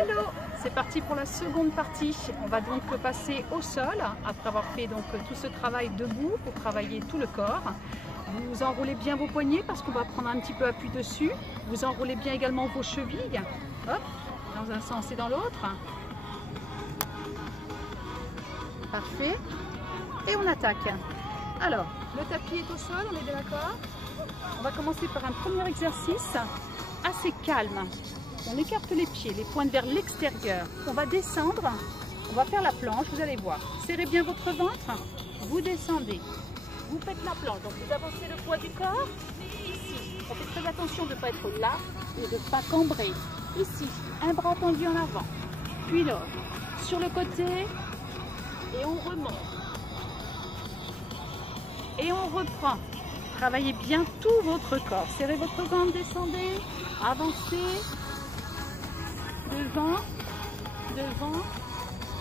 Hello, c'est parti pour la seconde partie. On va donc passer au sol après avoir fait donc tout ce travail debout pour travailler tout le corps. Vous enroulez bien vos poignets parce qu'on va prendre un petit peu appui dessus. Vous enroulez bien également vos chevilles. Hop, dans un sens et dans l'autre. Parfait. Et on attaque. Alors, le tapis est au sol, on est bien d'accord? On va commencer par un premier exercice assez calme. On écarte les pieds, les pointes vers l'extérieur. On va descendre, on va faire la planche, vous allez voir. Serrez bien votre ventre, vous descendez. Vous faites la planche, donc vous avancez le poids du corps. Ici, on fait très attention de ne pas être là et de ne pas cambrer. Ici, un bras tendu en avant, puis l'autre. Sur le côté, et on remonte. Et on reprend. Travaillez bien tout votre corps. Serrez votre ventre, descendez, avancez. Devant, devant,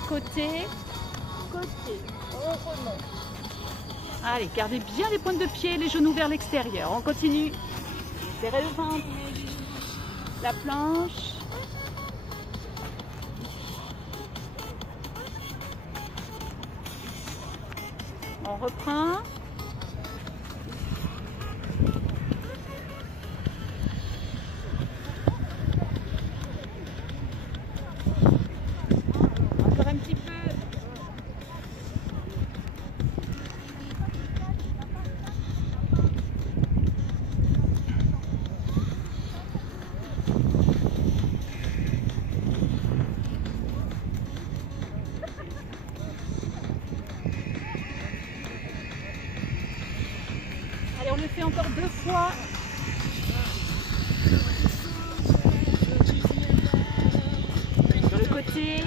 côté, côté. On remonte. Allez, gardez bien les pointes de pied, les genoux vers l'extérieur. On continue. Serrez le ventre. La planche. On reprend. Encore un petit peu. Allez, on le fait encore 2 fois. Sur le côté.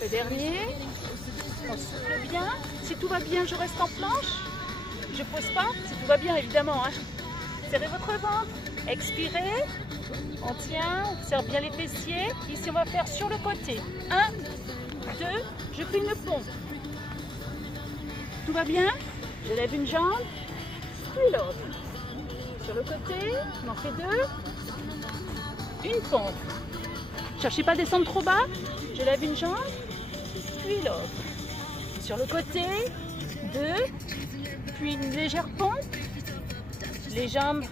Le dernier. On souffle bien. Si tout va bien, je reste en planche. Je ne pose pas. Si tout va bien, évidemment. Hein. Serrez votre ventre. Expirez. On tient. On serre bien les fessiers. Ici, on va faire sur le côté. 1, 2, je fais une pompe. Tout va bien? Je lève une jambe, puis l'autre. Sur le côté, on en fait 2. Une pompe. Cherchez pas à descendre trop bas. Je lève une jambe, puis l'autre. Sur le côté, 2. Puis une légère pompe. Les jambes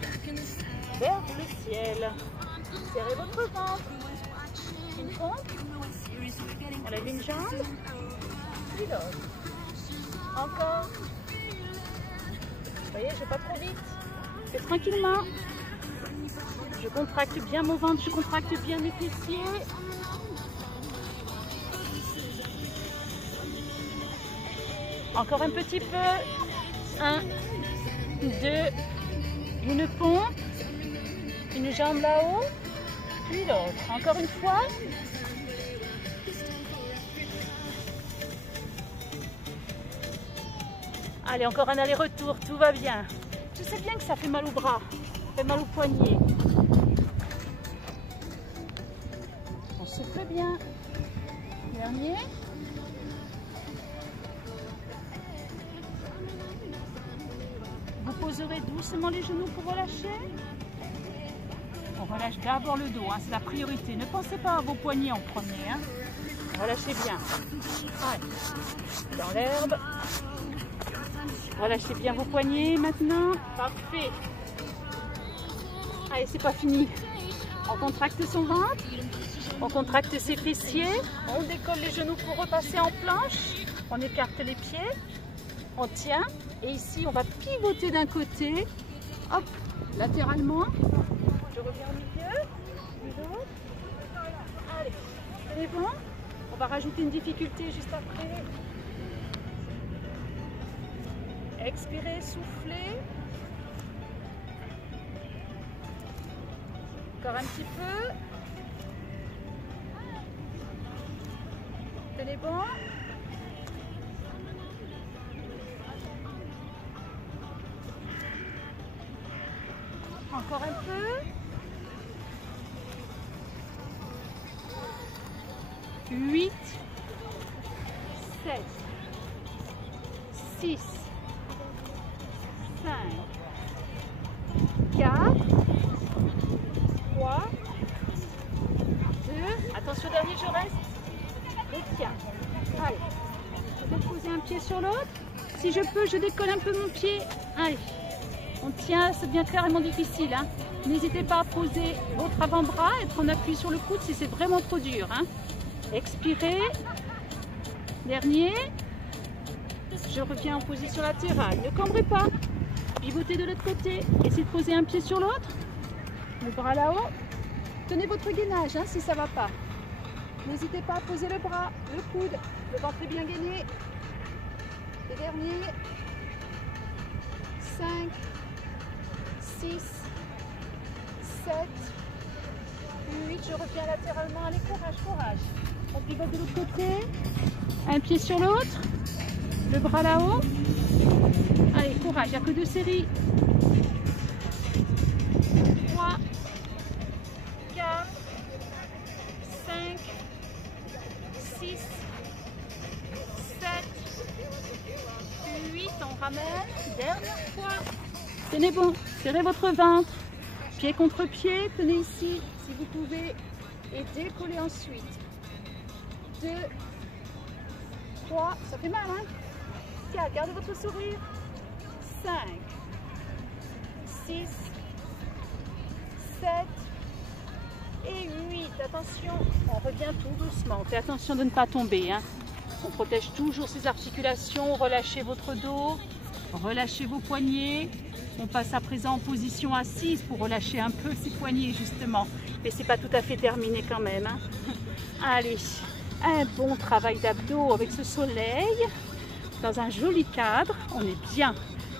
vers le ciel. Serrez votre ventre. Une pompe. On lève une jambe, puis l'autre. Encore. Vous voyez, je ne vais pas trop vite. Je fais tranquillement. Je contracte bien mon ventre, je contracte bien mes fessiers. Encore un petit peu. 1, 2, une pompe, une jambe là-haut, puis l'autre. Encore une fois. Allez, encore un aller-retour, tout va bien. Je sais bien que ça fait mal au bras, ça fait mal au poignet. On souffle bien. Dernier. Vous poserez doucement les genoux pour relâcher. On relâche d'abord le dos, hein, c'est la priorité. Ne pensez pas à vos poignets en premier. Hein. Relâchez bien. Allez. Dans l'herbe. Relâchez bien vos poignets maintenant. Parfait. Allez, c'est pas fini. On contracte son ventre. On contracte ses fessiers. On décolle les genoux pour repasser en planche. On écarte les pieds. On tient. Et ici, on va pivoter d'un côté. Hop, latéralement. Je reviens au milieu. Allez, c'est bon. On va rajouter une difficulté juste après. Expirez, soufflez. Encore un petit peu. Tenez bon. Encore un peu. 8, 7, 6, 5, 4, 3, 2, attention dernier, je reste, et tiens. Allez, je vais poser un pied sur l'autre. Si je peux, je décolle un peu mon pied. Allez, on tient, ça devient carrément difficile. Hein. N'hésitez pas à poser votre avant-bras, être en appui sur le coude si c'est vraiment trop dur. Hein. Expirez. Dernier. Je reviens en position latérale. Ne cambrez pas. Pivotez de l'autre côté. Essayez de poser un pied sur l'autre. Le bras là-haut. Tenez votre gainage hein, si ça ne va pas. N'hésitez pas à poser le bras, le coude, le ventre est bien gainé. Et dernier. 5, 6, 7, 8. Je reviens latéralement. Allez, courage, courage. On pivote de l'autre côté. Un pied sur l'autre. Le bras là-haut. Allez, courage. Il n'y a que 2 séries. 3, 4, 5, 6, 7, 8. On ramène. Dernière fois. Tenez bon. Serrez votre ventre. Pied contre pied. Tenez ici si vous pouvez. Et décollez ensuite. 2, 3. Ça fait mal, hein? 4. Gardez votre sourire. 5, 6, 7 et 8. Attention, on revient tout doucement. On fait attention de ne pas tomber. Hein. On protège toujours ses articulations. Relâchez votre dos. Relâchez vos poignets. On passe à présent en position assise pour relâcher un peu ses poignets justement. Mais c'est pas tout à fait terminé quand même. Hein. Allez, un bon travail d'abdos avec ce soleil. Dans un joli cadre, on est bien.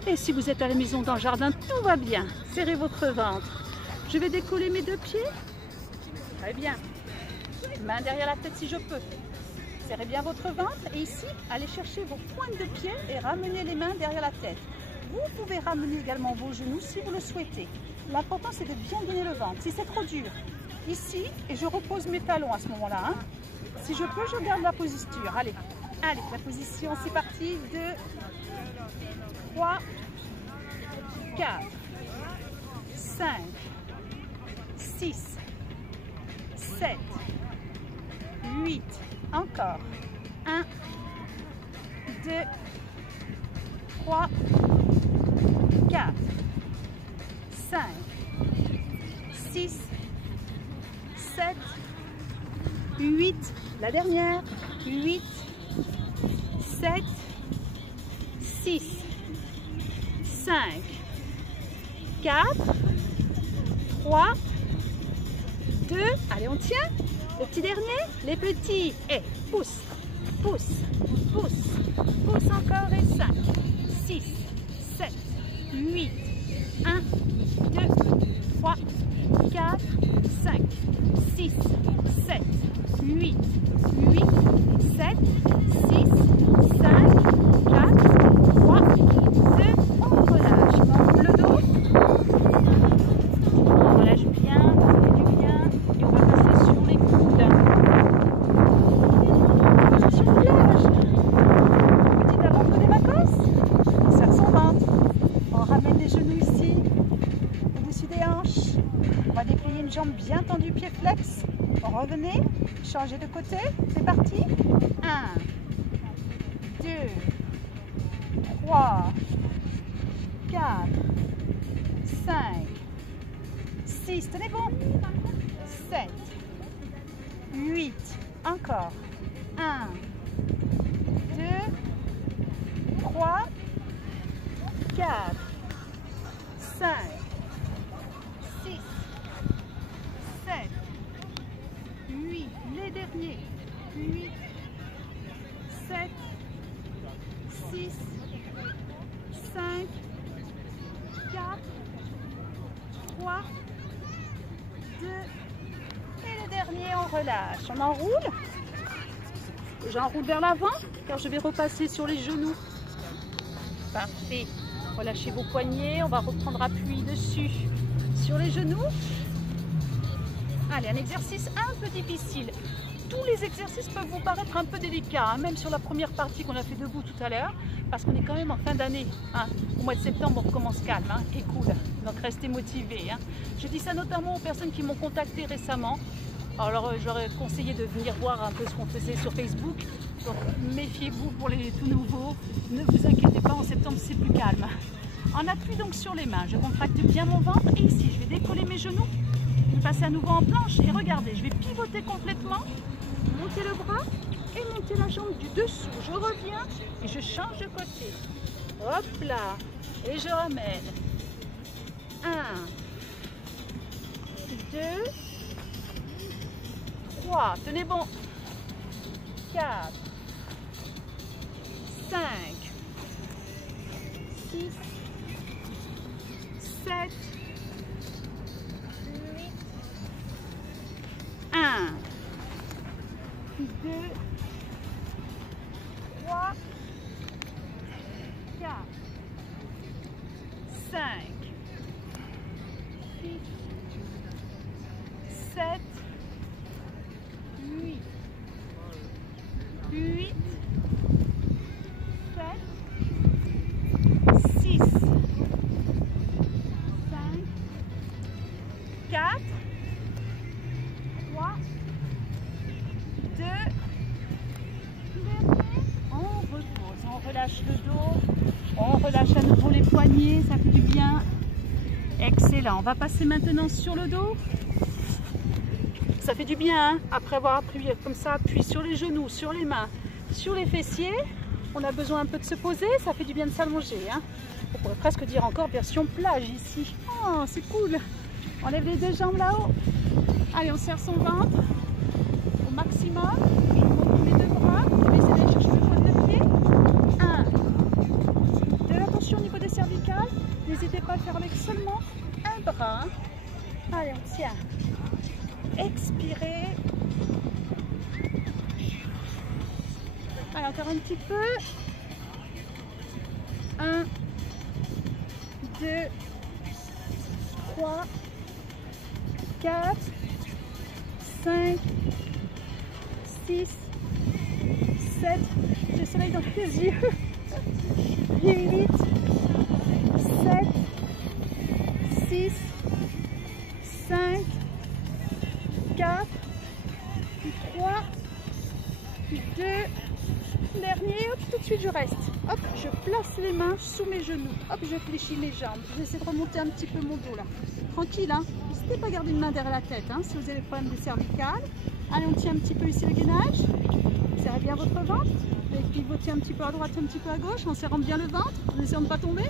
Et si vous êtes à la maison dans le jardin, tout va bien. Serrez votre ventre. Je vais décoller mes 2 pieds. Très bien. Main derrière la tête si je peux. Serrez bien votre ventre. Et ici, allez chercher vos pointes de pied et ramenez les mains derrière la tête. Vous pouvez ramener également vos genoux si vous le souhaitez. L'important, c'est de bien gainer le ventre. Si c'est trop dur, ici, et je repose mes talons à ce moment-là. Hein. Si je peux, je garde la posture. Allez, allez, la position, c'est parti. 2, 3, 4, 5, 6, 7, 8, encore. 1, 2, 3, 4, 5, 6, 7, 8, la dernière, 8, 7, 6, 5, 4, 3, 2, allez on tient, le petit dernier, les petits, et pousse, pousse, pousse, pousse encore et 5, 6, 7, 8, 1, 2, 3, 4, 5, 6, 7, 8, 8, 7, 6, 5, 4, 3, 2, on relâche, on enroule le dos, on relâche bien, on fait du bien, et on va passer sur les coudes. Position plage. Petit avant des vacances, on serre son ventre, on ramène les genoux ici, au-dessus des hanches, on va déplier une jambe bien tendue, pied flex, revenez, changez de côté, c'est parti, 1, 2, 3, 4, 5, 6, tenez bon, 7, 8, encore, 1, 2, 3, 4, 5, 6, 7, 8, les derniers, 8, 7, 6, 5, 4, 3, 2, et le dernier, on relâche. On enroule. J'enroule vers l'avant car je vais repasser sur les genoux. Parfait. Relâchez vos poignets. On va reprendre appui dessus sur les genoux. Allez, un exercice un peu difficile. Tous les exercices peuvent vous paraître un peu délicats, hein, même sur la première partie qu'on a fait debout tout à l'heure, parce qu'on est quand même en fin d'année. Hein. Au mois de septembre, on recommence calme hein, et cool. Donc restez motivés. Hein. Je dis ça notamment aux personnes qui m'ont contacté récemment. Alors j'aurais conseillé de venir voir un peu ce qu'on faisait sur Facebook. Donc méfiez-vous pour les tout nouveaux. Ne vous inquiétez pas, en septembre c'est plus calme. En appui donc sur les mains, je contracte bien mon ventre et ici je vais décoller mes genoux. Je vais passer à nouveau en planche et regardez, je vais pivoter complètement, monter le bras et monter la jambe du dessous. Je reviens et je change de côté. Hop là, et je ramène. 1, 2, 3, tenez bon. 4, 5, 6, 7, 8, 1, 2, 3, 4, 5, 6, 7, 8, 8, 7, 6, 5, 4, 3, 2, on repose, on relâche le dos, on relâche à nouveau les poignets, ça fait du bien. Excellent, on va passer maintenant sur le dos. Ça fait du bien, hein, après avoir appuyé comme ça, appuyé sur les genoux, sur les mains, sur les fessiers. On a besoin un peu de se poser, ça fait du bien de s'allonger. Hein. On pourrait presque dire encore version plage ici. Oh, c'est cool. On lève les deux jambes là-haut. Allez, on serre son ventre au maximum. Je monte mes deux bras. Je vais essayer d'aller chercher le point de pied. 1, 2, attention au niveau des cervicales. N'hésitez pas à le faire avec seulement un bras. Allez, on tient. Expirez. Allez, encore un petit peu. 1, 2, 3, 4, 5, 6, 7, j'ai le soleil dans les yeux, 8, 7, 6, 5, 4, 3, 2, dernier, hop, tout de suite je reste. Hop, je place les mains sous mes genoux. Hop, je fléchis mes jambes. J'essaie de remonter un petit peu mon dos là. Tranquille, hein. N'hésitez pas à garder une main derrière la tête hein, si vous avez des problèmes de cervicales. Allez, on tient un petit peu ici le gainage. Serrez bien votre ventre. Vous allez pivoter un petit peu à droite, un petit peu à gauche, en serrant bien le ventre, en essayant de ne pas tomber.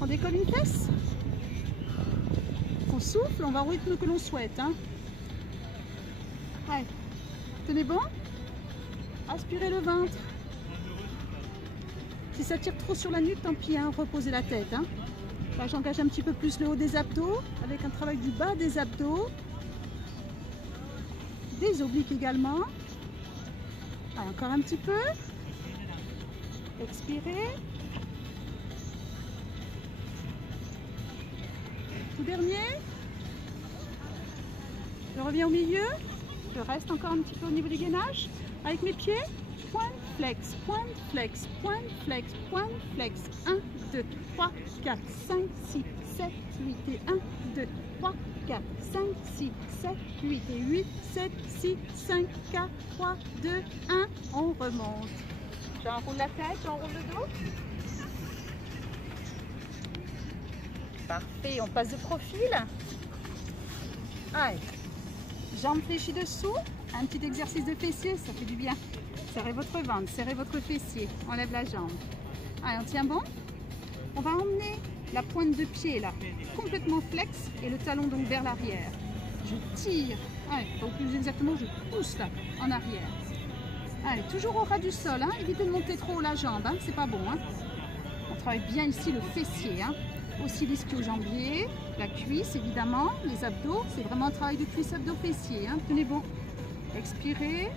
On décolle une fesse. On souffle, on va au rythme que l'on souhaite. Hein. Allez, tenez bon. Aspirez le ventre. Si ça tire trop sur la nuque, tant pis, hein, reposez la tête. Hein. Là, j'engage un petit peu plus le haut des abdos, avec un travail du bas des abdos, des obliques également. Allez, encore un petit peu. Expirez. Tout dernier. Je reviens au milieu. Je reste encore un petit peu au niveau du gainage. Avec mes pieds. Point, flex, point, flex, point, flex, point, flex. 1, 2, 3, 4, 5, 6, 7, 8 et 1, 2, 3, 4, 5, 6, 7, 8 et 8, 7, 6, 5, 4, 3, 2, 1. On remonte. J'enroule la tête, j'enroule le dos. Parfait, on passe de profil. Allez, jambes fléchies dessous. Un petit exercice de fessier, ça fait du bien. Serrez votre ventre, serrez votre fessier, enlève la jambe. Allez, on tient bon. On va emmener la pointe de pied là, complètement flex et le talon donc vers l'arrière. Je tire, allez, donc plus exactement, je pousse là, en arrière. Allez, toujours au ras du sol, hein. Évitez de monter trop haut la jambe, hein. C'est pas bon. Hein. On travaille bien ici le fessier, hein. Aussi l'ischio-jambier, la cuisse évidemment, les abdos, c'est vraiment un travail de cuisse abdos-fessier. Hein. Tenez bon. Expirez.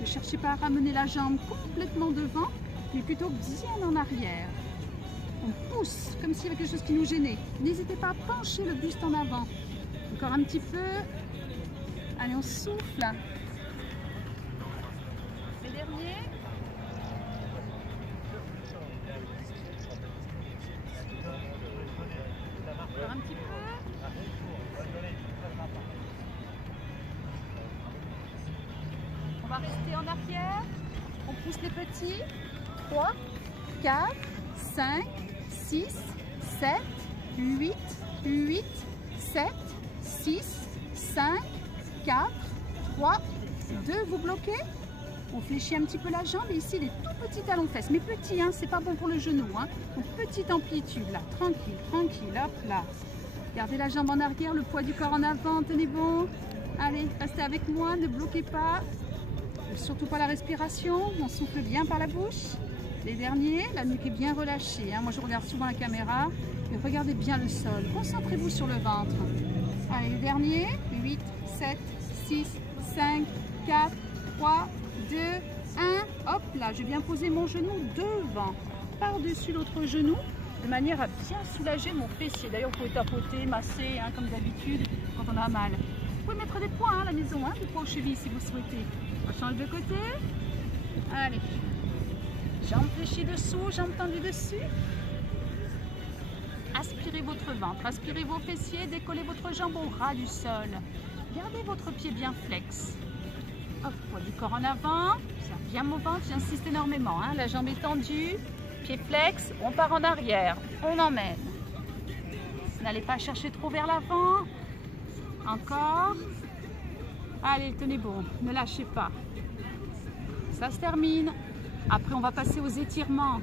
Ne cherchez pas à ramener la jambe complètement devant, mais plutôt bien en arrière. On pousse, comme s'il y avait quelque chose qui nous gênait. N'hésitez pas à pencher le buste en avant. Encore un petit peu. Allez, on souffle. Le dernier. va rester en arrière. On pousse les petits. 3, 4, 5, 6, 7, 8, 8, 7, 6, 5, 4, 3, 2. Vous bloquez. On fléchit un petit peu la jambe et ici les tout petits talons-fesses. Mais petits, hein, c'est pas bon pour le genou. Hein. Donc petite amplitude là, tranquille, tranquille, hop là. Gardez la jambe en arrière, le poids du corps en avant, tenez bon. Allez, restez avec moi, ne bloquez pas. Surtout pas la respiration, on souffle bien par la bouche. Les derniers, la nuque est bien relâchée. Hein. Moi je regarde souvent la caméra, mais regardez bien le sol. Concentrez-vous sur le ventre. Allez, les derniers, 8, 7, 6, 5, 4, 3, 2, 1. Hop là, je viens poser mon genou devant, par-dessus l'autre genou, de manière à bien soulager mon fessier. D'ailleurs, vous pouvez tapoter, masser, hein, comme d'habitude, quand on a mal. Vous pouvez mettre des poids à la maison, hein, des poids aux chevilles si vous souhaitez. On change de côté. Allez. Jambes fléchies dessous, jambes tendues dessus. Aspirez votre ventre, aspirez vos fessiers, décollez votre jambe au ras du sol. Gardez votre pied bien flex. Hop, poids du corps en avant. Ça vient mon ventre, j'insiste énormément. Hein. La jambe est tendue, pied flex, on part en arrière, on emmène. N'allez pas chercher trop vers l'avant. Encore. Allez, tenez bon, ne lâchez pas. Ça se termine. Après, on va passer aux étirements.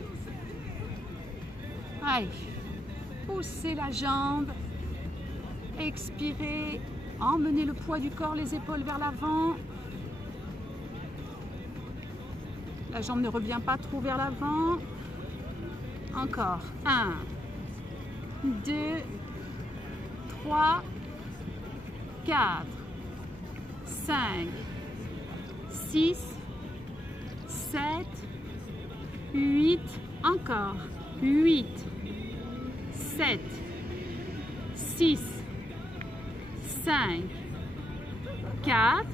Allez, poussez la jambe. Expirez. Emmenez le poids du corps, les épaules vers l'avant. La jambe ne revient pas trop vers l'avant. Encore. 1, 2, 3, 4, 5, 6, 7, 8, encore. 8, 7, 6, 5, 4,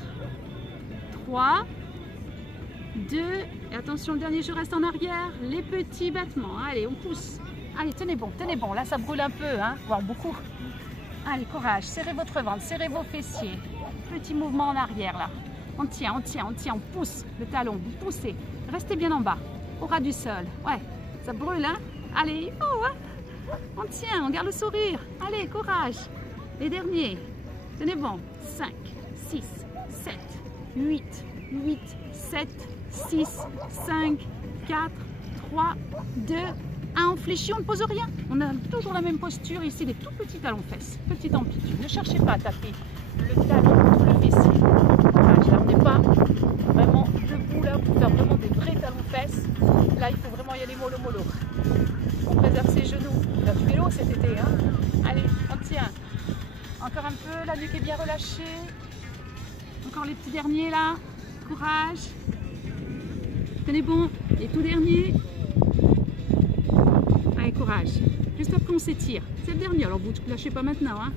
3, 2, et attention, le dernier, je reste en arrière, les petits battements. Allez, on pousse. Allez, tenez bon, là ça brûle un peu, hein, voire beaucoup. Allez, courage, serrez votre ventre, serrez vos fessiers. Petit mouvement en arrière là. On tient, on pousse le talon, vous poussez. Restez bien en bas, au ras du sol. Ouais, ça brûle, hein. Allez, oh, hein. On tient, on garde le sourire. Allez, courage. Les derniers, tenez bon. 5, 6, 7, 8, 8, 7, 6, 5, 4, 3, 2, 1. On fléchit, on ne pose rien. On a toujours la même posture. Ici, les tout petits talons-fesses. Petite amplitude. Ne cherchez pas à taper le talon contre le fessier. Voilà, là, on n'est pas vraiment debout là pour faire vraiment des vrais talons-fesses. Là, il faut vraiment y aller mollo-mollo. On préserve ses genoux. Il a du vélo cet été. Hein. Allez, on tient. Encore un peu. La nuque est bien relâchée. Encore les petits derniers là. Courage. Tenez bon. Les tout derniers. Allez, courage. Juste après, on s'étire. C'est le dernier. Alors, vous ne lâchez pas maintenant. Hein.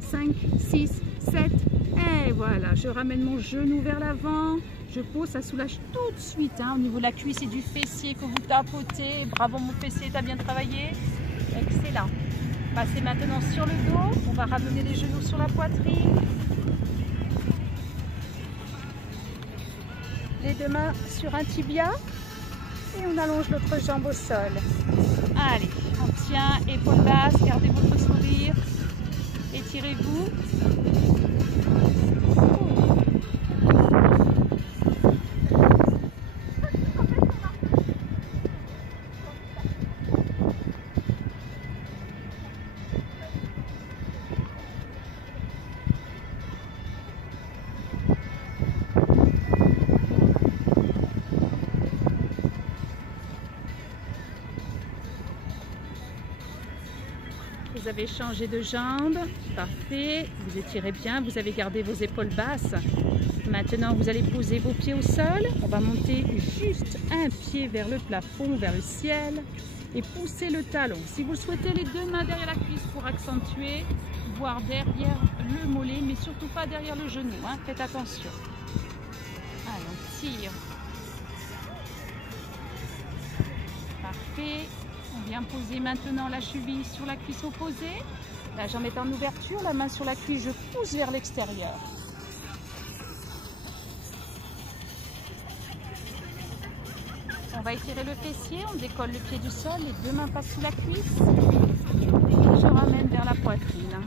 5, 6, 7. Et voilà. Je ramène mon genou vers l'avant. Je pose. Ça soulage tout de suite. Hein, au niveau de la cuisse et du fessier que vous tapotez. Bravo, mon fessier. Tu as bien travaillé. Excellent. Passez maintenant sur le dos. On va ramener les genoux sur la poitrine. Les deux mains sur un tibia. Et on allonge l'autre jambe au sol. Allez, on tient, épaules basses, gardez votre sourire. Étirez-vous. Vous avez changé de jambe, parfait, vous étirez bien, vous avez gardé vos épaules basses. Maintenant, vous allez poser vos pieds au sol. On va monter juste un pied vers le plafond, vers le ciel et pousser le talon. Si vous souhaitez, les deux mains derrière la cuisse pour accentuer, voire derrière le mollet, mais surtout pas derrière le genou. Hein. Faites attention. Allez, on tire. Parfait. On vient poser maintenant la cheville sur la cuisse opposée. La jambe est en ouverture, la main sur la cuisse, je pousse vers l'extérieur. On va étirer le fessier, on décolle le pied du sol, les deux mains passent sous la cuisse et je ramène vers la poitrine.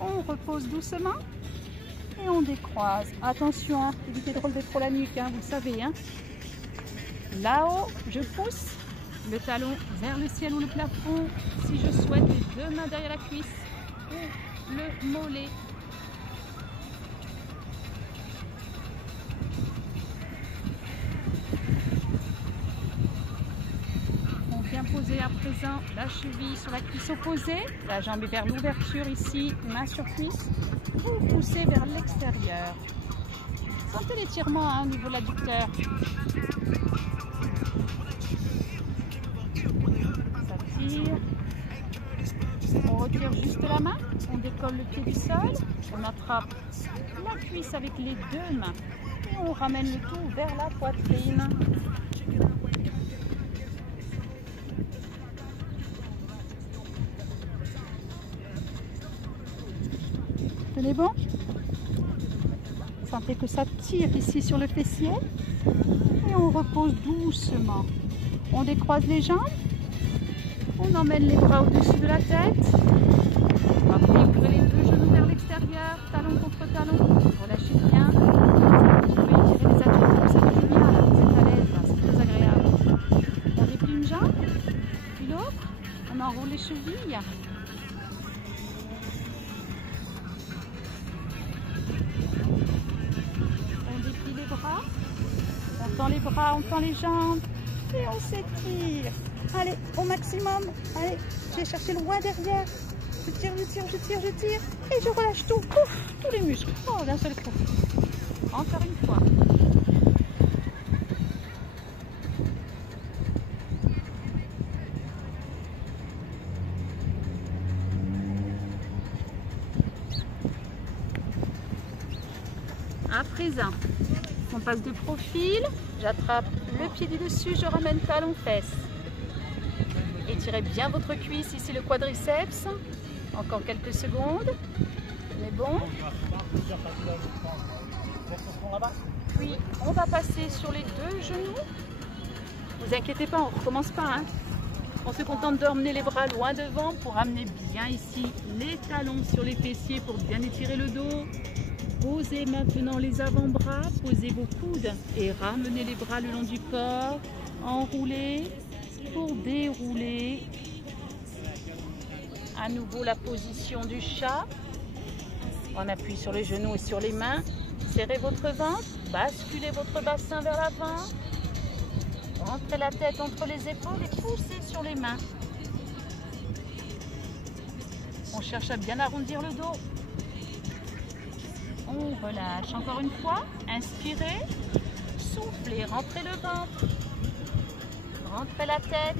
On repose doucement et on décroise. Attention, hein, évitez de relever trop la nuque, hein, vous le savez. Hein. Là-haut, je pousse le talon vers le ciel ou le plafond. Si je souhaite, les deux mains derrière la cuisse ou le mollet. On vient poser à présent la cheville sur la cuisse opposée. La jambe est vers l'ouverture ici, main sur cuisse. Vous poussez vers l'extérieur. Sentez l'étirement hein, au niveau de l'adducteur. On retire juste la main, on décolle le pied du sol, on attrape la cuisse avec les deux mains et on ramène le tout vers la poitrine. Tenez bon? Sentez que ça tire ici sur le fessier et on repose doucement. On décroise les jambes. On emmène les bras au-dessus de la tête. Après, ouvrez les deux genoux vers l'extérieur, talon contre talon. Relâchez bien. Vous pouvez étirer les adducteurs, ça fait bien là, vous êtes à l'aise, c'est très agréable. On déplie une jambe, puis l'autre. On enroule les chevilles. On déplie les bras. On tend les bras, on tend les jambes. Et on s'étire. Allez, au maximum. Allez, je vais chercher loin derrière. Je tire, je tire, je tire, je tire. Et je relâche tout. Ouf, tous les muscles. Oh, d'un seul coup. Encore une fois. À présent, on passe de profil. J'attrape le pied du dessus, je ramène talon-fesse. Étirez bien votre cuisse, ici le quadriceps. Encore quelques secondes. Mais bon. Puis on va passer sur les deux genoux. Vous inquiétez pas, on ne recommence pas. Hein. On se contente d'emmener les bras loin devant pour amener bien ici les talons sur les fessiers pour bien étirer le dos. Posez maintenant les avant-bras, posez vos coudes et ramenez les bras le long du corps. Enroulez pour dérouler. À nouveau la position du chat. On appuie sur les genoux et sur les mains. Serrez votre ventre, basculez votre bassin vers l'avant. Rentrez la tête entre les épaules et poussez sur les mains. On cherche à bien arrondir le dos. On relâche encore une fois. Inspirez, soufflez, rentrez le ventre. Rentrez la tête.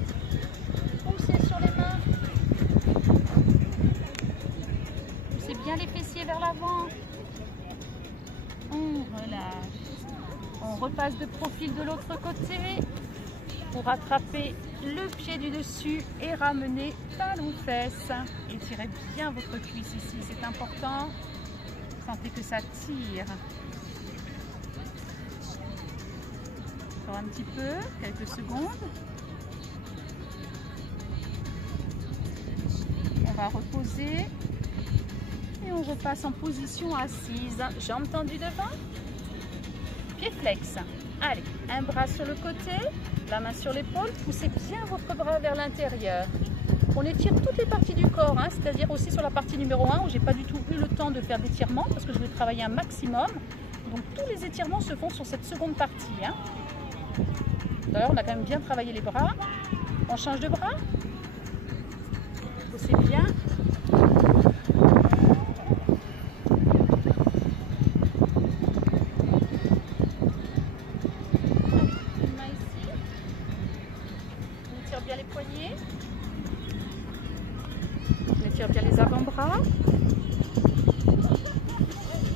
Poussez sur les mains. Poussez bien les fessiers vers l'avant. On relâche. On repasse de profil de l'autre côté pour attraper le pied du dessus et ramener talon-fesse. Étirez bien votre cuisse ici, c'est important. Sentez que ça tire. Encore un petit peu, quelques secondes. On va reposer et on repasse en position assise. Jambes tendues devant, pied flex. Allez, un bras sur le côté, la main sur l'épaule, poussez bien votre bras vers l'intérieur. On étire toutes les parties du corps, hein, c'est-à-dire aussi sur la partie numéro 1 où j'ai pas du tout eu le temps de faire d'étirement parce que je vais travailler un maximum. Donc tous les étirements se font sur cette seconde partie. Hein. D'ailleurs, on a quand même bien travaillé les bras. On change de bras. Poussez bien. Une main ici. On étire bien les poignets. On étire bien les avant-bras.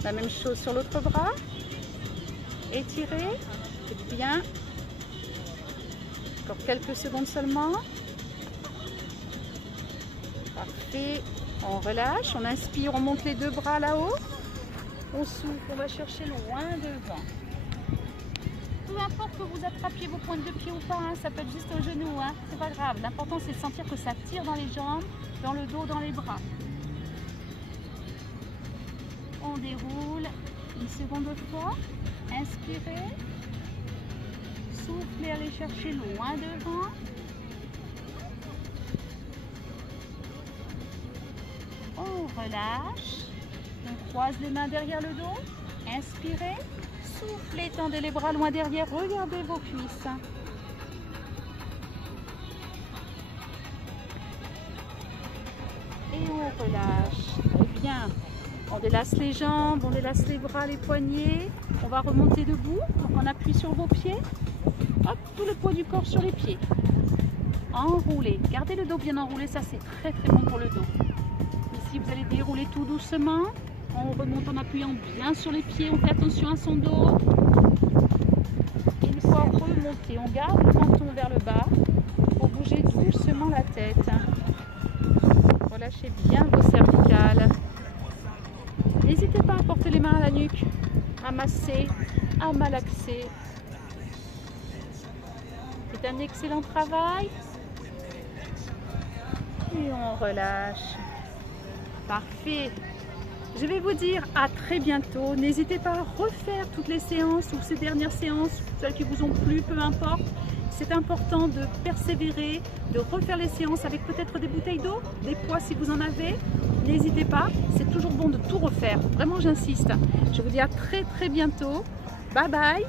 La même chose sur l'autre bras. Étirez. C'est bien. Encore quelques secondes seulement. Parfait. On relâche, on inspire, on monte les deux bras là-haut. On souffle, on va chercher loin devant. Peu importe que vous attrapiez vos pointes de pied ou pas, hein, ça peut être juste au genou, hein, c'est pas grave. L'important c'est de sentir que ça tire dans les jambes, dans le dos, dans les bras. On déroule une seconde fois. Inspirez. Soufflez, allez chercher loin devant. On relâche. On croise les mains derrière le dos. Inspirez. Soufflez, tendez les bras loin derrière. Regardez vos cuisses. Et on relâche. Très bien. On délace les jambes, on délace les bras, les poignets. On va remonter debout. Donc on appuie sur vos pieds. Hop, tout le poids du corps sur les pieds. Enroulez. Gardez le dos bien enroulé, ça c'est très très bon pour le dos. Ici vous allez dérouler tout doucement. On remonte en appuyant bien sur les pieds. On fait attention à son dos. Une fois remonté, on garde le menton vers le bas. Pour bouger doucement la tête. Relâchez bien vos cervicales. N'hésitez pas à porter les mains à la nuque, à masser, à malaxer. C'est un excellent travail. Et on relâche. Parfait. Je vais vous dire à très bientôt. N'hésitez pas à refaire toutes les séances ou ces dernières séances, celles qui vous ont plu, peu importe. C'est important de persévérer, de refaire les séances avec peut-être des bouteilles d'eau, des poids si vous en avez. N'hésitez pas, c'est toujours bon de tout refaire. Vraiment, j'insiste. Je vous dis à très très bientôt. Bye bye.